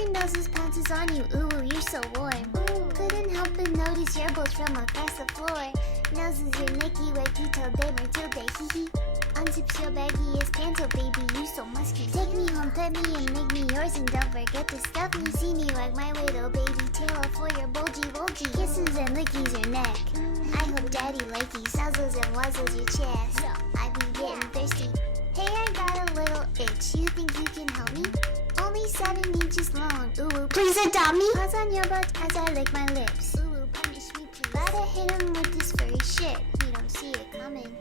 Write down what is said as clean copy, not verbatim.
your noses pounces on you, ooh, you're so warm. Couldn't help but notice your balls from across the floor. Noses are Nicky, wet detail, day Matilda, hee hee. Unzips your baggiest pants, oh baby, you so musky. Take me home, pet me, and make me yours, and don't forget to stuff me. See me like my little baby tail for your bulgy. Kisses and lickies your neck. I hope daddy likey nuzzles and wuzzles your chest. I be getting thirsty. Hey, I got a little itch. You think you can help me? Only 7 inches long. Ooh, please adopt me. Paws on your butt as I lick my lips. Ooh, punish me please. Gotta hit him with this furry shit. You don't see it coming.